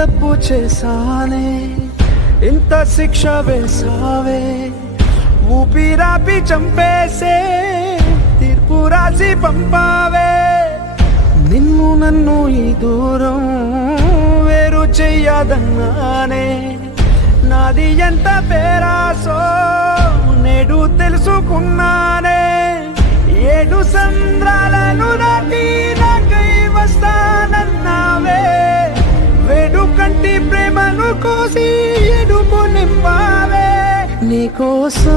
తప్పు చేశానే, ఇంత శిక్ష వేసావే, ఊపిరాపి చంపేసే తీర్పు రాసి పంపావే. నిన్ను నన్ను ఈ దూరం వేరు చెయ్యదన్నానే, నాది ఎంత పేరాసో నేడు తెలుసుకున్నానే. 7 సంద్రాలను దాటి నాకై వస్తానన్నావే, వేడుకంటి ప్రేమను కోసి ఎడుపు నింపావే. నీకోసం